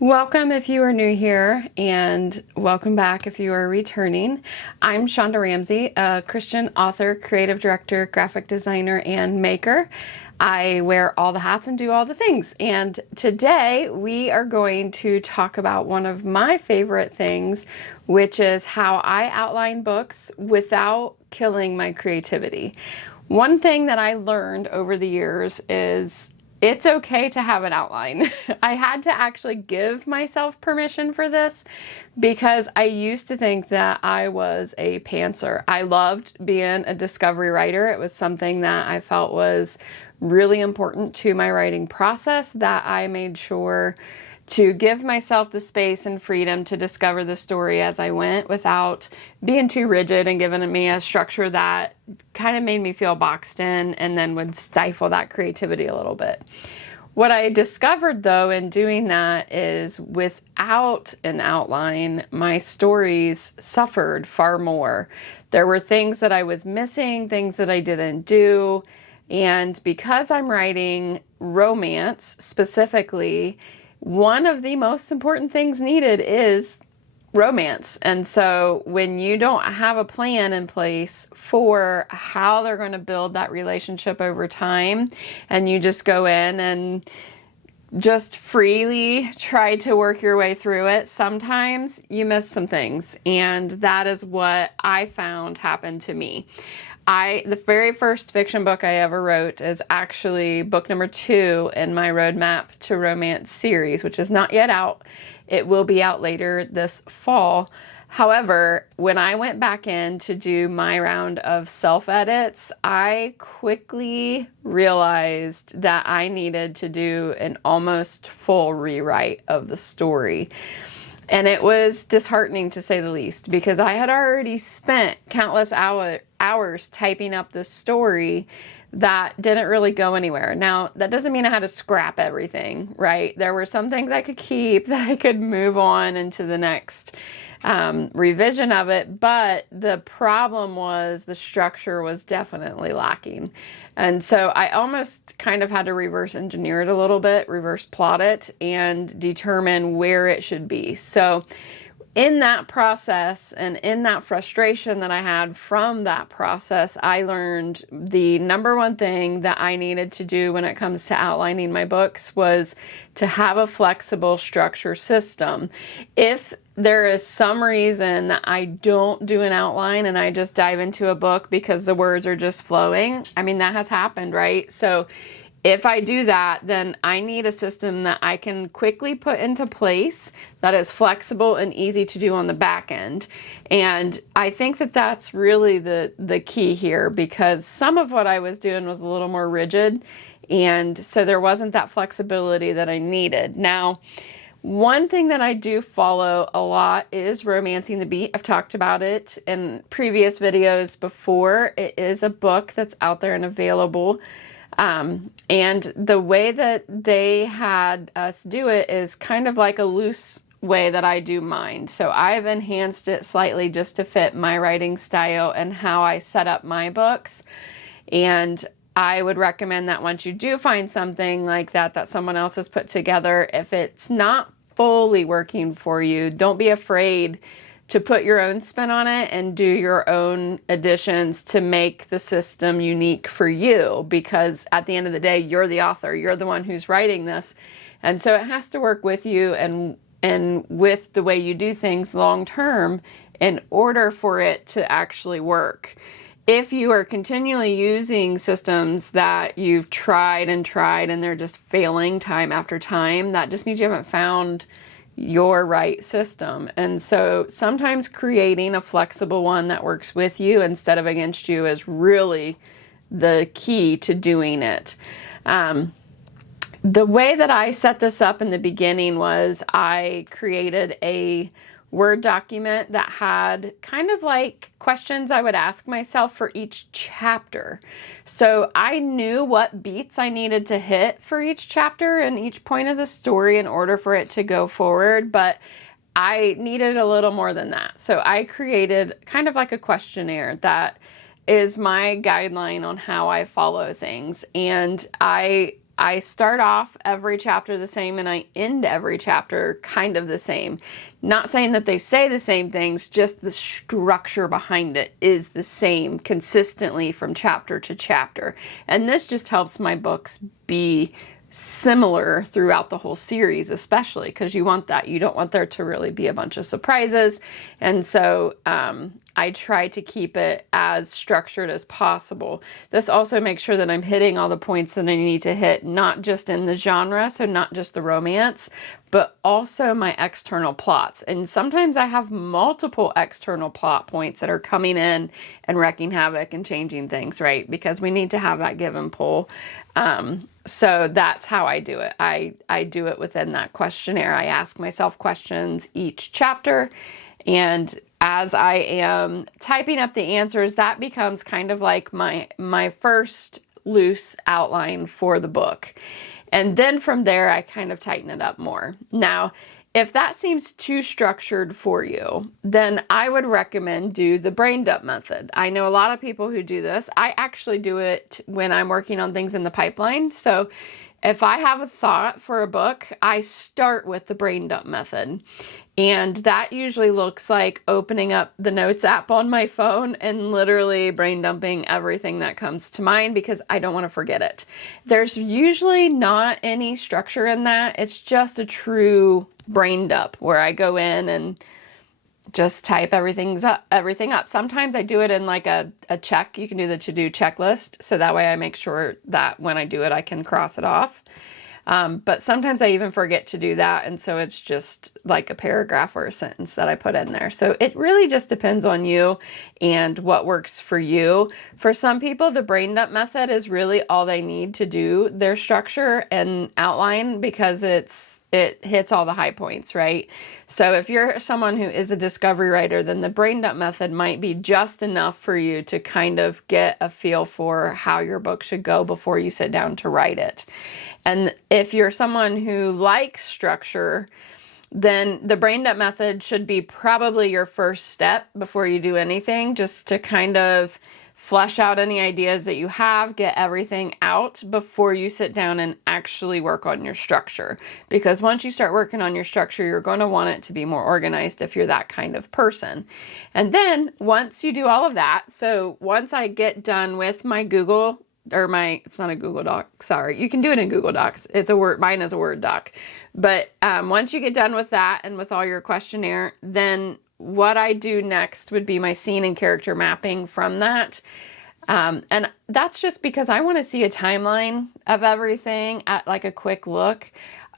Welcome if you are new here, and welcome back if you are returning. I'm Shonda Ramsey, a Christian author, creative director, graphic designer, and maker. I wear all the hats and do all the things. And today we are going to talk about one of my favorite things, which is how I outline books without killing my creativity. One thing that I learned over the years is it's okay to have an outline. I had to actually give myself permission for this because I used to think that I was a pantser. I loved being a discovery writer. It was something that I felt was really important to my writing process, that I made sure to give myself the space and freedom to discover the story as I went without being too rigid and giving me a structure that kind of made me feel boxed in and then would stifle that creativity a little bit. What I discovered though in doing that is without an outline, my stories suffered far more. There were things that I was missing, things that I didn't do, and because I'm writing romance specifically, one of the most important things needed is romance. And so when you don't have a plan in place for how they're going to build that relationship over time, and you just go in and just freely try to work your way through it, sometimes you miss some things. And that is what I found happened to me. The very first fiction book I ever wrote is actually book number 2 in my Roadmap to Romance series, which is not yet out. It will be out later this fall. However, when I went back in to do my round of self-edits, I quickly realized that I needed to do an almost full rewrite of the story. And it was disheartening to say the least, because I had already spent countless hours typing up this story that didn't really go anywhere. Now, that doesn't mean I had to scrap everything, right? There were some things I could keep, that I could move on into the next revision of it, but the problem was the structure was definitely lacking. And so I almost kind of had to reverse engineer it a little bit, reverse plot it, and determine where it should be. So in that process and in that frustration that I had from that process, I learned the number one thing that I needed to do when it comes to outlining my books was to have a flexible structure system. If there is some reason that I don't do an outline and I just dive into a book because the words are just flowing, I mean, that has happened, right? So if I do that, then I need a system that I can quickly put into place that is flexible and easy to do on the back end. And I think that that's really the key here, because some of what I was doing was a little more rigid, and so there wasn't that flexibility that I needed. Now, one thing that I do follow a lot is Romancing the Beat. I've talked about it in previous videos before. It is a book that's out there and available. And the way that they had us do it is kind of like a loose way that I do mine. So I've enhanced it slightly just to fit my writing style and how I set up my books. And I would recommend that once you do find something like that that someone else has put together, if it's not fully working for you, don't be afraid to put your own spin on it and do your own additions to make the system unique for you, because at the end of the day, you're the author, you're the one who's writing this. And so it has to work with you and with the way you do things long term in order for it to actually work. If you are continually using systems that you've tried and they're just failing time after time, that just means you haven't found your right system. And so sometimes creating a flexible one that works with you instead of against you is really the key to doing it. The way that I set this up in the beginning was I created a Word document that had kind of like questions I would ask myself for each chapter. So I knew what beats I needed to hit for each chapter and each point of the story in order for it to go forward, but I needed a little more than that. So I created kind of like a questionnaire that is my guideline on how I follow things. And I I start off every chapter the same and I end every chapter kind of the same. Not saying that they say the same things, just the structure behind it is the same consistently from chapter to chapter. And this just helps my books be similar throughout the whole series, especially because you want that. You don't want there to really be a bunch of surprises. And so I try to keep it as structured as possible. This also makes sure that I'm hitting all the points that I need to hit, not just in the genre, so not just the romance, but also my external plots. And sometimes I have multiple external plot points that are coming in and wreaking havoc and changing things, right? Because we need to have that give and pull. So that's how I do it. I do it within that questionnaire. I ask myself questions each chapter, and as I am typing up the answers, that becomes kind of like my first loose outline for the book. And then from there, I kind of tighten it up more. Now, if that seems too structured for you, then I would recommend do the brain dump method. I know a lot of people who do this. I actually do it when I'm working on things in the pipeline. So if I have a thought for a book, I start with the brain dump method. And that usually looks like opening up the notes app on my phone and literally brain dumping everything that comes to mind because I don't want to forget it. There's usually not any structure in that. It's just a true brain dump where I go in and just type everything up. Sometimes I do it in like a check. You can do the to-do checklist. So that way I make sure that when I do it, I can cross it off. But sometimes I even forget to do that. And so it's just like a paragraph or a sentence that I put in there. So it really just depends on you and what works for you. For some people, the brain dump method is really all they need to do their structure and outline because it hits all the high points, right? So if you're someone who is a discovery writer, then the brain dump method might be just enough for you to kind of get a feel for how your book should go before you sit down to write it. And if you're someone who likes structure, then the brain dump method should be probably your first step before you do anything, just to kind of flesh out any ideas that you have, get everything out before you sit down and actually work on your structure. Because once you start working on your structure, you're going to want it to be more organized if you're that kind of person. And then once you do all of that, so once I get done with my Google, it's not a Google Doc, sorry. You can do it in Google Docs. It's a Word, mine is a Word doc. But once you get done with that and with all your questionnaire, then what I do next would be my scene and character mapping from that. And that's just because I want to see a timeline of everything at like a quick look.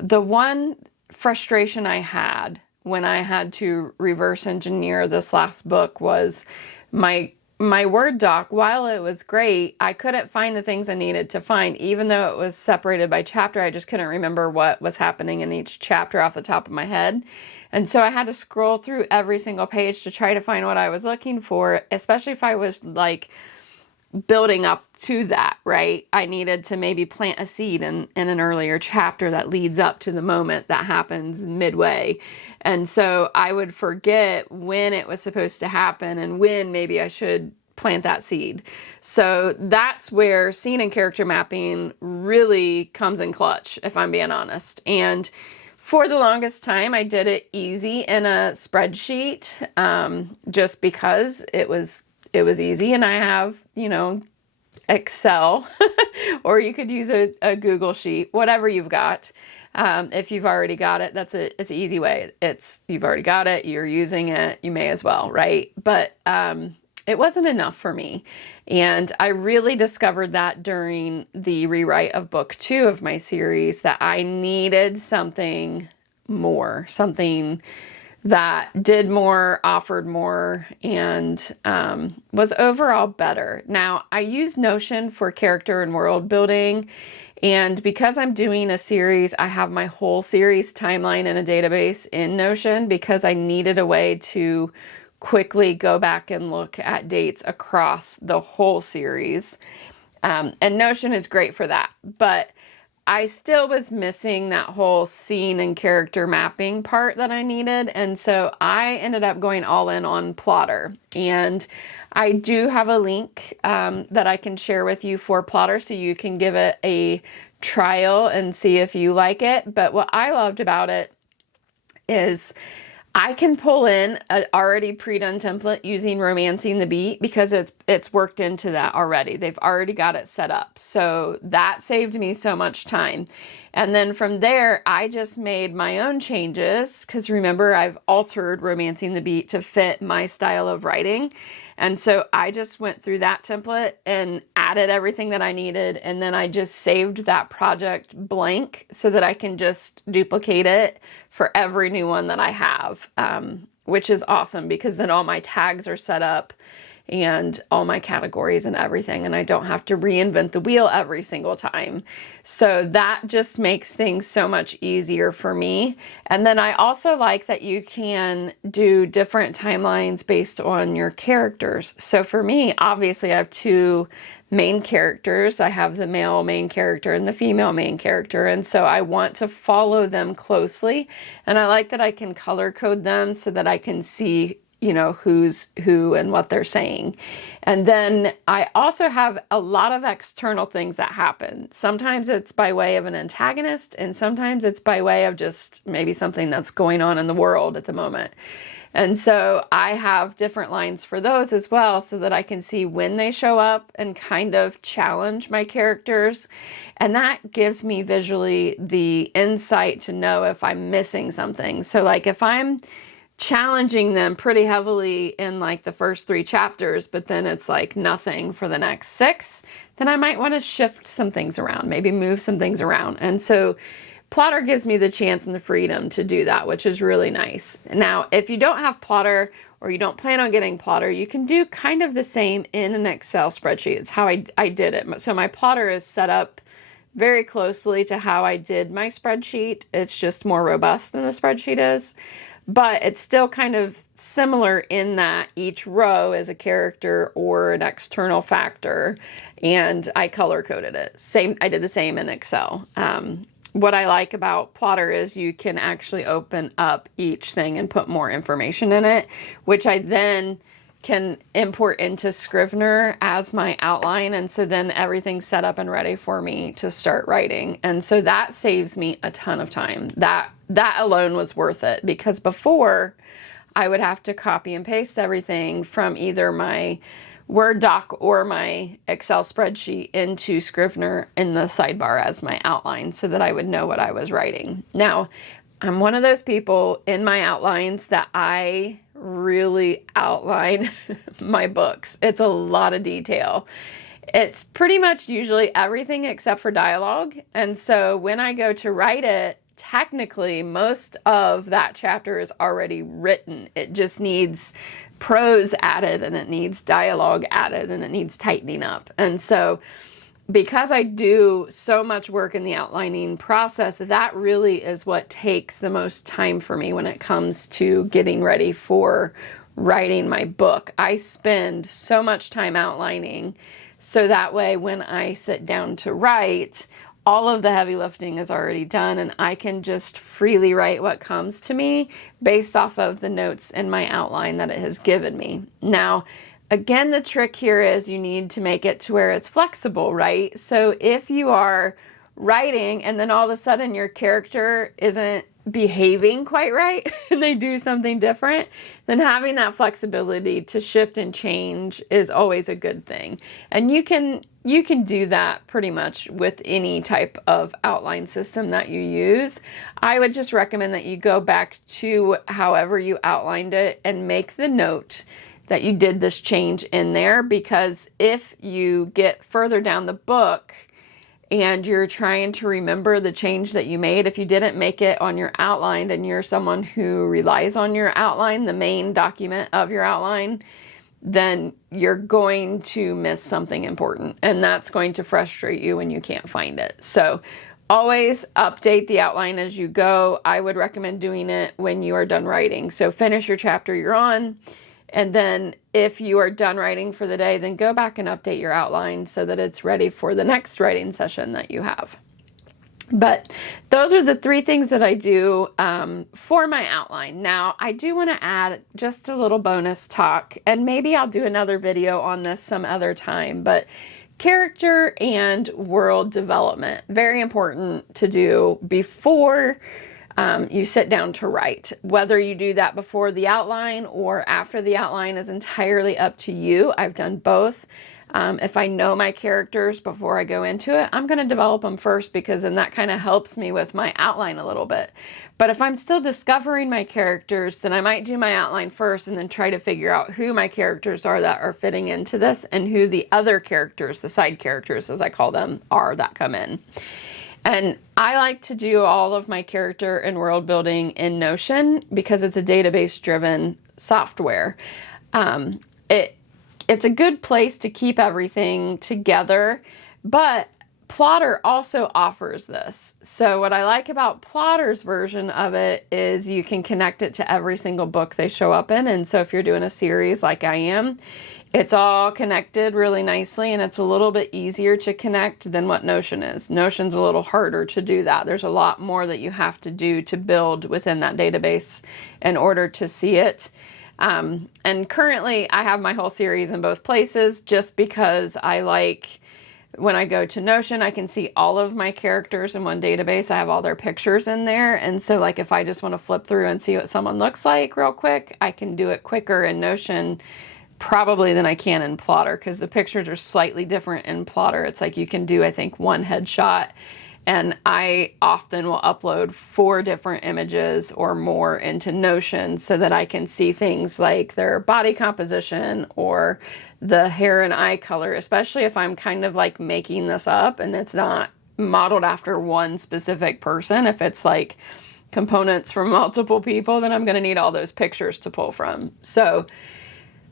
The one frustration I had when I had to reverse engineer this last book was my Word doc. While it was great, I couldn't find the things I needed to find, even though it was separated by chapter. I just couldn't remember what was happening in each chapter off the top of my head. And so I had to scroll through every single page to try to find what I was looking for, especially if I was like building up to that, right? I needed to maybe plant a seed in an earlier chapter that leads up to the moment that happens midway. And so I would forget when it was supposed to happen and when maybe I should plant that seed. So that's where scene and character mapping really comes in clutch, if I'm being honest. And for the longest time, I did it easy in a spreadsheet, just because it was easy, and I have, Excel, or you could use a Google sheet, whatever you've got. If you've already got it, it's an easy way. You've already got it, you're using it, you may as well, right? But it wasn't enough for me. And I really discovered that during the rewrite of book 2 of my series, that I needed something more, something that did more, offered more, and was overall better. Now, I use Notion for character and world building. And because I'm doing a series, I have my whole series timeline in a database in Notion because I needed a way to quickly go back and look at dates across the whole series. And Notion is great for that. But I still was missing that whole scene and character mapping part that I needed. And so I ended up going all in on Plotter. And I do have a link that I can share with you for Plotter so you can give it a trial and see if you like it. But what I loved about it is I can pull in an already pre-done template using Romancing the Beat because it's worked into that already. They've already got it set up. So that saved me so much time. And then from there, I just made my own changes because remember, I've altered Romancing the Beat to fit my style of writing. And so I just went through that template and added everything that I needed. And then I just saved that project blank so that I can just duplicate it for every new one that I have, which is awesome because then all my tags are set up and all my categories and everything, and I don't have to reinvent the wheel every single time. So that just makes things so much easier for me. And then I also like that you can do different timelines based on your characters. So for me, obviously I have two main characters. I have the male main character and the female main character, and so I want to follow them closely, and I like that I can color code them so that I can see, you know, who's who and what they're saying. And then I also have a lot of external things that happen. Sometimes it's by way of an antagonist, and sometimes it's by way of just maybe something that's going on in the world at the moment. And so I have different lines for those as well so that I can see when they show up and kind of challenge my characters. And that gives me visually the insight to know if I'm missing something. So like if I'm challenging them pretty heavily in like the first 3 chapters, but then it's like nothing for the next 6, then I might want to shift some things around, maybe move some things around. And so Plotter gives me the chance and the freedom to do that, which is really nice. Now, if you don't have Plotter or you don't plan on getting Plotter, you can do kind of the same in an Excel spreadsheet. It's how I did it. So my Plotter is set up very closely to how I did my spreadsheet. It's just more robust than the spreadsheet is. But it's still kind of similar in that each row is a character or an external factor, and I color coded it. I did the same in Excel. What I like about Plotter is you can actually open up each thing and put more information in it, which I then can import into Scrivener as my outline. And so then everything's set up and ready for me to start writing. And so that saves me a ton of time. That alone was worth it, because before I would have to copy and paste everything from either my Word doc or my Excel spreadsheet into Scrivener in the sidebar as my outline so that I would know what I was writing. Now, I'm one of those people in my outlines that I really outline my books. It's a lot of detail. It's pretty much usually everything except for dialogue. And so when I go to write it, technically most of that chapter is already written. It just needs prose added, and it needs dialogue added, and it needs tightening up. And so because I do so much work in the outlining process, that really is what takes the most time for me when it comes to getting ready for writing my book. I spend so much time outlining, so that way when I sit down to write, all of the heavy lifting is already done, and I can just freely write what comes to me based off of the notes in my outline that it has given me. Now, again, the trick here is you need to make it to where it's flexible, right? So if you are writing and then all of a sudden your character isn't behaving quite right and they do something different, then having that flexibility to shift and change is always a good thing. And you can do that pretty much with any type of outline system that you use. I would just recommend that you go back to however you outlined it and make the note that you did this change in there, because if you get further down the book and you're trying to remember the change that you made, if you didn't make it on your outline and you're someone who relies on your outline, the main document of your outline, then you're going to miss something important, and that's going to frustrate you when you can't find it. So always update the outline as you go. I would recommend doing it when you are done writing. So finish your chapter you're on, and then if you are done writing for the day, then go back and update your outline so that it's ready for the next writing session that you have. But those are the 3 things that I do for my outline. Now, I do want to add just a little bonus talk, and maybe I'll do another video on this some other time, but character and world development. Very important to do before you sit down to write. Whether you do that before the outline or after the outline is entirely up to you. I've done both. If I know my characters before I go into it, I'm going to develop them first, because then that kind of helps me with my outline a little bit. But if I'm still discovering my characters, then I might do my outline first and then try to figure out who my characters are that are fitting into this, and who the other characters, the side characters as I call them, are that come in. And I like to do all of my character and world building in Notion, because it's a database driven software. It's a good place to keep everything together, but Plotter also offers this. So what I like about Plotter's version of it is you can connect it to every single book they show up in. And so if you're doing a series like I am, it's all connected really nicely, and it's a little bit easier to connect than what Notion is. Notion's a little harder to do that. There's a lot more that you have to do to build within that database in order to see it. And currently I have my whole series in both places, just because I like, when I go to Notion, I can see all of my characters in one database. I have all their pictures in there. And so like if I just want to flip through and see what someone looks like real quick, I can do it quicker in Notion probably than I can in Plotter, because the pictures are slightly different in Plotter. It's like you can do, I think, one headshot. And I often will upload 4 different images or more into Notion so that I can see things like their body composition or the hair and eye color, especially if I'm kind of like making this up and it's not modeled after one specific person. If it's like components from multiple people, then I'm going to need all those pictures to pull from. So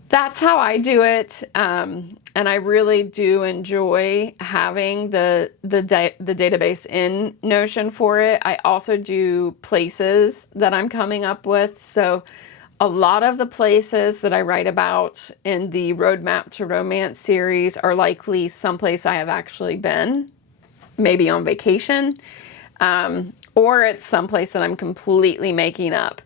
that's how I do it, and I really do enjoy having the database in Notion for it. I also do places that I'm coming up with. So a lot of the places that I write about in the Roadmap to Romance series are likely someplace I have actually been, maybe on vacation, or it's someplace that I'm completely making up.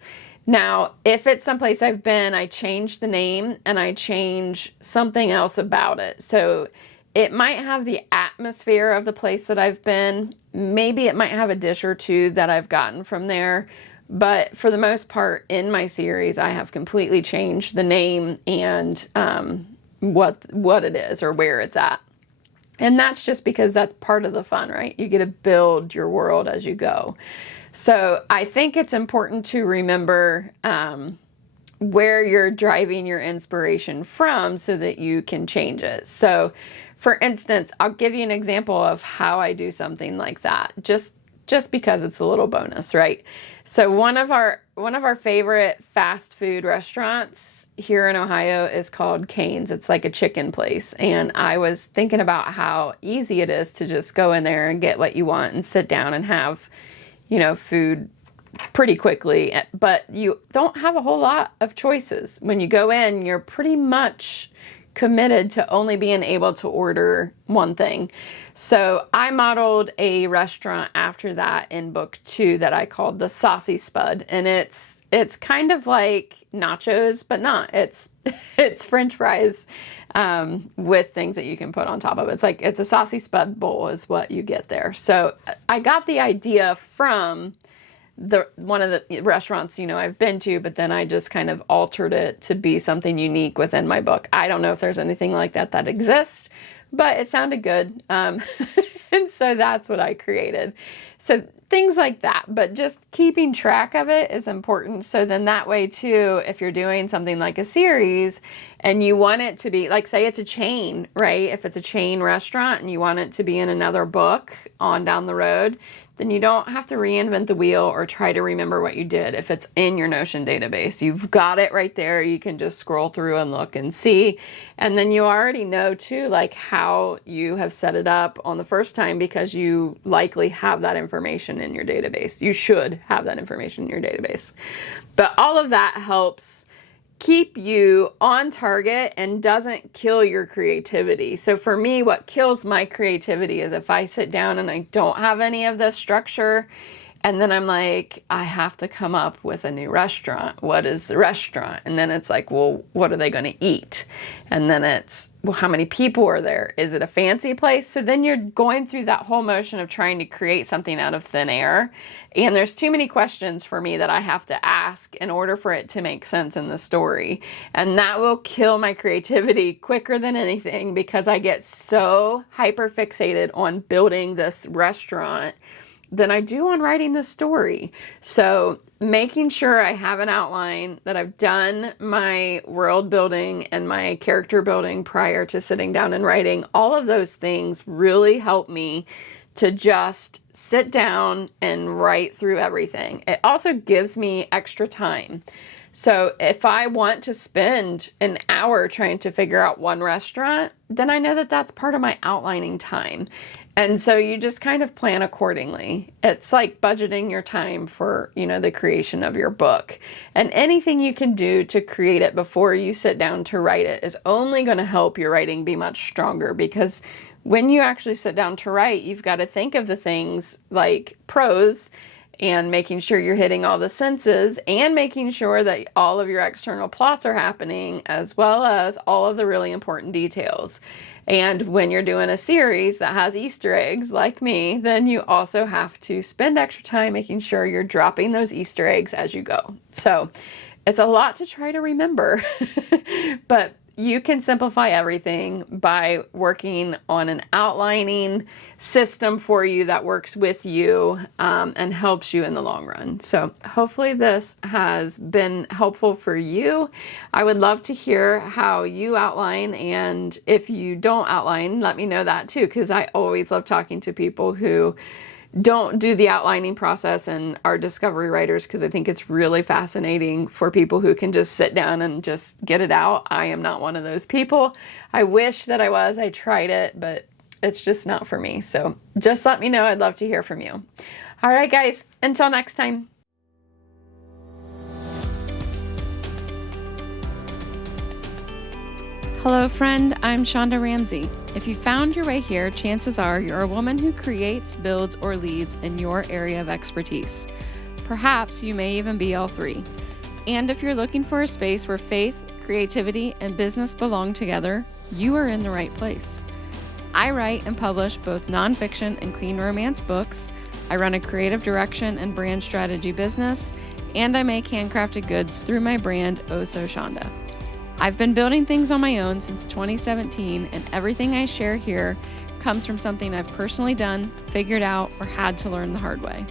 Now, if it's someplace I've been, I change the name and I change something else about it. So it might have the atmosphere of the place that I've been. Maybe it might have a dish or two that I've gotten from there. But for the most part, in my series, I have completely changed the name and what it is or where it's at. And that's just because that's part of the fun, right? You get to build your world as you go. So I think it's important to remember where you're driving your inspiration from so that you can change it. So for instance, I'll give you an example of how I do something like that, just because it's a little bonus, right? So one of our favorite fast food restaurants here in Ohio is called Cane's. It's like a chicken place. And I was thinking about how easy it is to just go in there and get what you want and sit down and have, food pretty quickly, but you don't have a whole lot of choices. When you go in, you're pretty much committed to only being able to order one thing. So I modeled a restaurant after that in book 2 that I called the Saucy Spud, and it's kind of like nachos, but not. It's French fries with things that you can put on top of it. It's a Saucy Spud bowl is what you get there. So I got the idea from one of the restaurants, I've been to, but then I just kind of altered it to be something unique within my book. I don't know if there's anything like that exists, but it sounded good. And so that's what I created. So things like that, but just keeping track of it is important. So then that way too, if you're doing something like a series and you want it to be, like say it's a chain, right? If it's a chain restaurant and you want it to be in another book on down the road, then you don't have to reinvent the wheel or try to remember what you did. If it's in your Notion database, you've got it right there. You can just scroll through and look and see. And then you already know too, like how you have set it up on the first time, because you likely have that information in your database. You should have that information in your database. But all of that helps keep you on target and doesn't kill your creativity. So for me, what kills my creativity is if I sit down and I don't have any of this structure And then I'm like, I have to come up with a new restaurant. What is the restaurant? And then it's like, well, what are they going to eat? And then it's, well, how many people are there? Is it a fancy place? So then you're going through that whole motion of trying to create something out of thin air. And there's too many questions for me that I have to ask in order for it to make sense in the story. And that will kill my creativity quicker than anything, because I get so hyper fixated on building this restaurant than I do on writing the story. So making sure I have an outline, that I've done my world building and my character building prior to sitting down and writing, all of those things really help me to just sit down and write through everything. It also gives me extra time. So if I want to spend an hour trying to figure out one restaurant, then I know that that's part of my outlining time. And so you just kind of plan accordingly. It's like budgeting your time for, the creation of your book. And anything you can do to create it before you sit down to write it is only going to help your writing be much stronger, because when you actually sit down to write, you've got to think of the things like prose and making sure you're hitting all the senses and making sure that all of your external plots are happening, as well as all of the really important details. And when you're doing a series that has Easter eggs like me, then you also have to spend extra time making sure you're dropping those Easter eggs as you go. So it's a lot to try to remember, but you can simplify everything by working on an outlining system for you that works with you and helps you in the long run. So hopefully this has been helpful for you. I would love to hear how you outline, and if you don't outline, let me know that too, because I always love talking to people who don't do the outlining process and are discovery writers, because I think it's really fascinating for people who can just sit down and just get it out. I am not one of those people. I wish that I was. I tried it, but it's just not for me. So just let me know. I'd love to hear from you. All right, guys, until next time. Hello, friend. I'm Shonda Ramsey. If you found your way here, chances are you're a woman who creates, builds, or leads in your area of expertise. Perhaps you may even be all three. And if you're looking for a space where faith, creativity, and business belong together, you are in the right place. I write and publish both nonfiction and clean romance books. I run a creative direction and brand strategy business, and I make handcrafted goods through my brand, Oh So Shonda. I've been building things on my own since 2017, and everything I share here comes from something I've personally done, figured out, or had to learn the hard way.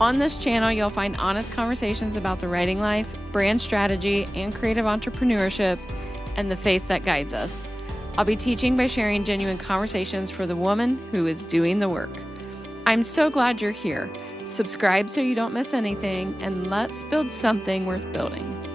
On this channel, you'll find honest conversations about the writing life, brand strategy, and creative entrepreneurship, and the faith that guides us. I'll be teaching by sharing genuine conversations for the woman who is doing the work. I'm so glad you're here. Subscribe so you don't miss anything, and let's build something worth building.